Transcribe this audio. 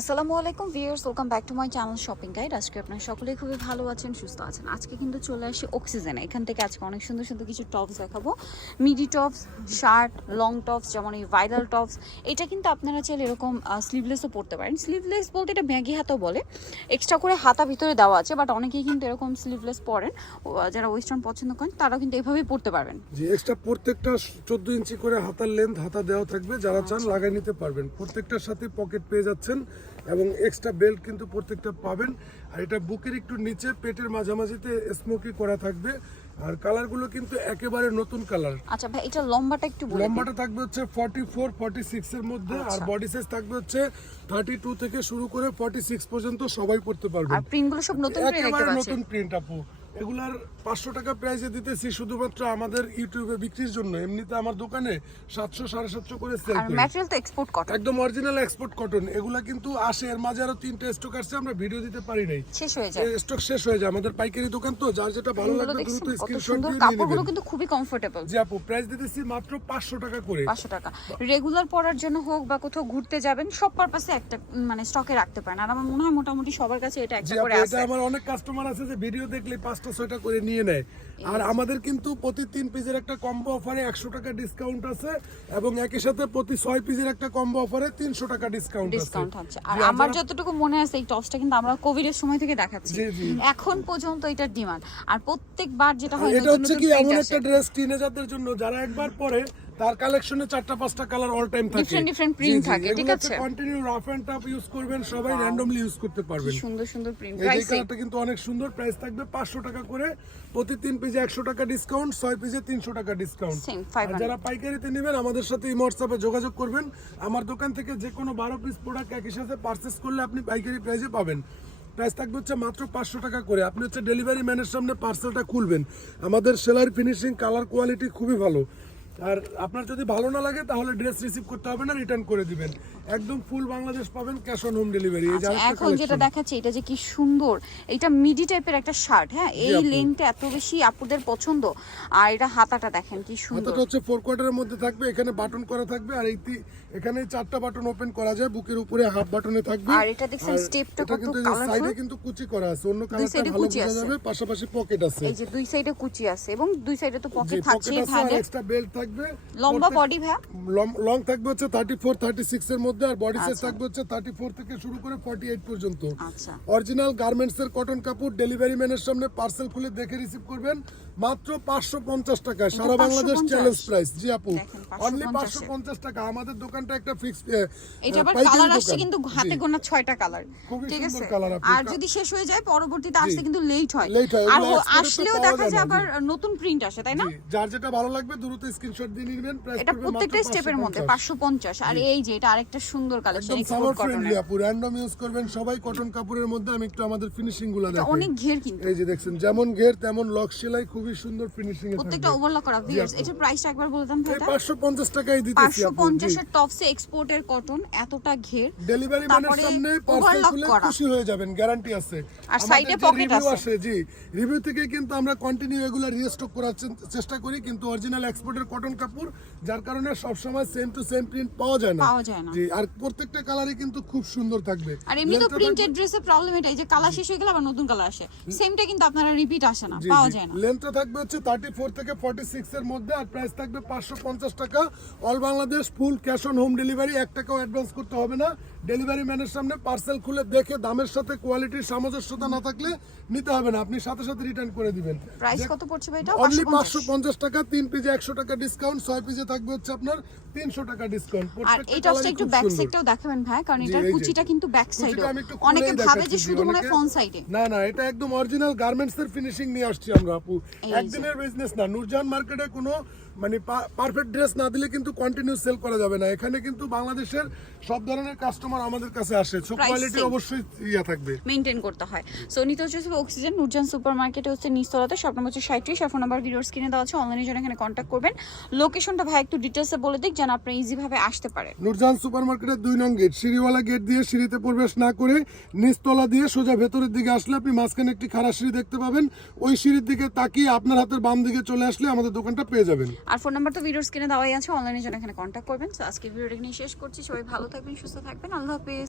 আসসালামু আলাইকুম viewers welcome back to my channel shopping guide. আজকে আপনারা সকলেই খুবই ভালো আছেন সুস্থ আছেন। আজকে কিন্তু চলে আসি অক্সিজেনে। এখান থেকে আজকে অনেক সুন্দর সুন্দর কিছু টপস দেখাবো। Midi tops shirt long tops যেমন এই ভাইরাল টপস। এটা কিন্তু আপনারা চাইলে এরকম স্লিভলেসও পরতে পারেন। স্লিভলেস বলতে এটা ব্যাগি হাতাও বলে। এক্সট্রা করে হাতা ভিতরে দেওয়া আছে বাট অনেকেই কিন্তু এরকম স্লিভলেস পরেন। যারা ওয়েস্টার্ন পছন্দ করেন তারা কিন্তু এভাবেই পরতে পারবেন। যে এক্সট্রা প্রত্যেকটা চোদ্দ ইঞ্চি করে হাতার লেন্থ হাতা দেওয়া থাকবে। যারা চান লাগাই নিতে পারবেন। প্রত্যেকটার সাথে পকেট পেয়ে যাচ্ছেন এবং এক্সট্রা বেল্ট কিন্তু প্রত্যেকটা পাবেন। আর এটা বুকের একটু নিচে পেটের মাঝামাঝিতে স্মোকি করা থাকবে। আর কালারগুলো কিন্তু একেবারে নতুন কালার আচ্ছা ভাই এটা লম্বাটা একটু বলে দিন। লম্বাটা থাকবে হচ্ছে ফর্টি ফোর ফর্টি সিক্স এর মধ্যে। আর আচ্ছা। বডি সাইজ থাকবে হচ্ছে থার্টি টু থেকে শুরু করে ফর্টি সিক্স পর্যন্ত সবাই পড়তে পারবে আর প্রিন্টগুলো সব নতুন প্রিন্ট একেবারে নতুন প্রিন্ট আপু। এগুলার পাঁচশো টাকা প্রাইসে দিতেছি শুধুমাত্র আমাদের ইউটিউবে বিক্রির জন্য। এমনিতে আমার দোকানে সাতশো সাড়ে সাতশো করে সেল ম্যাটেরিয়াল তো এক্সপোর্ট কটন একদম অরিজিনাল এক্সপোর্ট কটন এগুলা কিন্তু আসে এর মাঝে আরও তিনটে স্টক আসছে আমরা ভিডিও দিতে পারি নাই। শেষ হয়ে যায়। স্টক শেষ হয়ে যায়। আমাদের পাইকারি দোকান তো যার যেটা ভালো লাগবে দ্রুত স্ক্রিনশট দিয়ে কাপড়গুলো কিন্তু খুবই কমফোর্টেবল জি আপু প্রাইস দিতেছি মাত্র পাঁচশো টাকা করে। পাঁচশো টাকা। রেগুলার পরার জন্য হোক বা কোথাও ঘুরতে যাবেন সব পারপাসে একটা মানে স্টকে রাখতে পারেন। আর আমার মনে হয় মোটামুটি সবার কাছে এটা একটা করে এটা আমার অনেক কাস্টমার আছে যে ভিডিও দেখলে পাঁচটা ছয়টা করে নিয়ে নেয় আর আমাদের কিন্তু প্রতি তিন পিসের একটা কম্বো অফারে একশো টাকা ডিসকাউন্ট আছে এবং একই সাথে প্রতি ছয় পিসের একটা কম্বো অফারে তিনশো টাকা ডিসকাউন্ট ডিসকাউন্ট আছে। আর আমার যতটুকু মনে আছে এই টপসটা কিন্তু আমরা কোভিড এর সময় থেকে দেখাচ্ছি। এখন পর্যন্ত এটার ডিমান্ড আর প্রত্যেকবার যেটা হয় এটা হচ্ছে কি এমন একটা ড্রেস টিনেজারদের জন্য যারা একবার পরে তার কালেকশনে চারটা পাঁচটা কালার অল টাইম থাকে। Different different print থাকে, ঠিক আছে? Continue rough and tough use করবেন সবাই র্যান্ডমলি ইউজ করতে পারবেন। সুন্দর সুন্দর প্রিন্ট প্রাইসে কালারটা কিন্তু অনেক সুন্দর প্রাইস থাকবে পাঁচশো টাকা করে। প্রতি তিন পিসে একশো টাকা ডিসকাউন্ট ছয় পিসে তিনশো টাকা ডিসকাউন্ট আর যারা পাইকারিতে নেবেন আমাদের সাথে এই যোগাযোগ করবেন। আমার দোকান থেকে যে কোনো বারো পিস প্রোডাক্ট একই সাথে পারচেস করলে আপনি পাইকারি প্রাইসে পাবেন। প্রাইস থাকবে হচ্ছে মাত্র পাঁচশো টাকা করে। আপনি হচ্ছে ডেলিভারি ম্যানের সামনে পার্সেলটা খুলবেন। আমাদের সেলার ফিনিশিং কালার কোয়ালিটি খুবই ভালো। আর আপনার যদি ভালো না লাগে তাহলে ড্রেস রিসিভ করতে হবে না রিটার্ন করে দিবেন। একদম ফুল বাংলাদেশ পাবেন ক্যাশ অন হোম ডেলিভারি এই যে আচ্ছা, এখন যেটা। দেখাচ্ছে এটা যে কি সুন্দর এটা মিডি টাইপের একটা শার্ট হ্যাঁ? এই। লেনটা এত বেশি আপুদের পছন্দ। আর এটা হাতাটা দেখেন কি সুন্দর। হাতাটা হচ্ছে ফোর কোয়ার্টারের মধ্যে থাকবে এখানে বাটন করা থাকবে আর এই এখানে চারটা বাটন ওপেন করা যায় বুকের উপরে হাফ বাটনে থাকবে। আর এটা দেখছেন স্টেপটা কত কিন্তু কালারফুল সাইডে কিন্তু কুচি করা আছে অন্য এ ভালো কুচি আছে। যাবে পাশাপাশি পকেট আছে। এই যে দুই সাইডে কুচি আছে এবং দুই সাইডে তো পকেট আছে এক্সট্রা বেল্ট থাকবে লম্বা বডি ভাই? লং থাকবে হচ্ছে থার্টি ফোর থার্টি সিক্স এর মধ্যে আর বডি সাইজ আচ্ছা। থাকবে হচ্ছে থার্টি ফোর থেকে শুরু করে ফর্টি এইট পর্যন্ত। আচ্ছা। অরিজিনাল গার্মেন্টস এর কটন কাপড় ডেলিভারি ম্যানের সামনে পার্সেল খুলে দেখে রিসিভ করবেন। মাত্র পাঁচশো পঞ্চাশ টাকা সারা বাংলাদেশ চ্যালেঞ্জ প্রাইস জি আপু অনলি পাঁচশো পঞ্চাশ। টাকা। আমাদের দোকানটা একটা ফিক্স এটা আবার কালার আসছে কিন্তু হাতে গোনা ছয়টা কালার ঠিক আছে? আর যদি শেষ হয়ে যায় পরবর্তীতে আসতে কিন্তু লেট হয়। আর আসলেও দেখা যায় আবার নতুন প্রিন্ট আসে তাই না? যার যেটা ভালো লাগবে দ্রুত স্ক্রিনশট দিয়ে নিবেন। প্রাইস এটা প্রত্যেকটা স্টেপের মধ্যে পাঁচশো পঞ্চাশ। আর এই যে এটা আরেকটা সুন্দর কালেকশন এক্সপোর্ট ফ্রেন্ডলি আপু র্যান্ডম ইউজ করবেন সবাই কটন কাপড়ের মধ্যে আমি একটু আমাদের ফিনিশিংগুলো দেখাই। অনেক ঘের কিন্তু। এই যে দেখছেন যেমন ঘের তেমন লক সেলাই খুবই সুন্দর ফিনিশিং এ প্রত্যেকটা ওভারলক করা ভিউয়ার্স এটার প্রাইসটা একবার বলে দেন ভাইটা। পাঁচশো পঞ্চাশ টাকাই দিতেছি পাঁচশো আপু পঞ্চাশের টপসে এক্সপোর্টের কটন এতটা ঘের। ডেলিভারি ম্যানের সামনে পার্সেল খুলে খুশি হয়ে যাবেন গ্যারান্টি আছে। আর এ pocket আছে। জি। রিভিউ থেকে কিন্তু আমরা কন্টিনিউ এগুলো রিস্টক করার চেষ্টা করি কিন্তু অরিজিনাল এক্সপোর্টের কটন কাপড় যার কারণে সব সময় সেম টু সেম প্রিন্ট পাওয়া যায় না। পাওয়া যায় না। জি আর প্রত্যেকটা কালারই কিন্তু খুব সুন্দর থাকবে। আর এমনি তো প্রিন্টেড ড্রেসের প্রবলেম এটাই যে কালার শেষ হয়ে গেলে আবার নতুন কালার আসে। সেমটা কিন্তু আপনারা রিপিট আসে না পাওয়া যায় না। লেন্থটা থাকবে হচ্ছে থার্টি ফোর থেকে ফর্টি সিক্স এর মধ্যে আর প্রাইস থাকবে পাঁচশো পঞ্চাশ টাকা। All Bangladesh full cash on home delivery এক টাকাও অ্যাডভান্স করতে হবে না। ডেলিভারি ম্যানের সামনে পার্সেল খুলে দেখে দামের সাথে কোয়ালিটির সামঞ্জস্যতা না থাকলে নিতে হবে না। আপনি সাথে সাথে রিটার্ন করে দিবেন। প্রাইস কত পড়ছে ভাই এটা? অনলি 550 পাঁচশো পঞ্চাশ টাকা তিন পিজে একশো টাকা ডিসকাউন্ট ছয় পিজে থাকবে হচ্ছে আপনার তিনশো টাকা ডিসকাউন্ট আর একটু ব্যাক সাইডটাও দেখাবেন ভাই কারণ এটার কুচিটা কিন্তু ব্যাক সাইডে আমি একটু খুলেই অনেকে ভাবে যে শুধু মনে ফ্রন্ট সাইডে না না এটা একদম অরিজিনাল গার্মেন্টস এর ফিনিশিং নিয়ে আসছি আমরা আপু। একদিনের বিজনেস না। নূরজাহান মার্কেটে কোনো মানে পারফেক্ট ড্রেস না দিলে কিন্তু কন্টিনিউ সেল করা যাবে না। এখানে কিন্তু বাংলাদেশের সব ধরনের কাস্টমার আমাদের কাছে আসে। সো কোয়ালিটি অবশ্যই ইয়া থাকবে। মেনটেন করতে হয়। সো নিতে হচ্ছে অক্সিজেন নুরজান সুপার মার্কেটে হচ্ছে নিস্তলাতে সব নম্বর হচ্ছে সাঁত্রিশ আর ফোন নাম্বার ভিডিওস কিনে দেওয়া আছে। অনলাইনে জন্য এখানে কন্ট্যাক্ট করবেন। লোকেশনটা ভাই একটু ডিটেলসে বলে দিক যেন আপনি ইজিভাবে আসতে পারেন। নূরজাহান সুপার মার্কেটের দুই নং গেট সিঁড়িওয়ালা গেট দিয়ে সিঁড়িতে প্রবেশ না করে নিচতলা দিয়ে সোজা ভেতরের দিকে আসলে আপনি মাঝখানে একটি খারাপ সিঁড়ি দেখতে পাবেন। ওই সিঁড়ির দিকে তাকিয়ে আপনার হাতের বাম দিকে চলে আসলে আমাদের দোকানটা পেয়ে যাবেন। আর ফোন নাম্বার তো ভিডিওর স্ক্রিনে দেওয়াই আছে, অনলাইনে জন্য এখানে কন্ট্যাক্ট করবেন। তো আজকে ভিডিওটা এখানে শেষ করছি। সবাই ভালো থাকবেন, সুস্থ থাকবেন। আল্লাহ হাফেজ।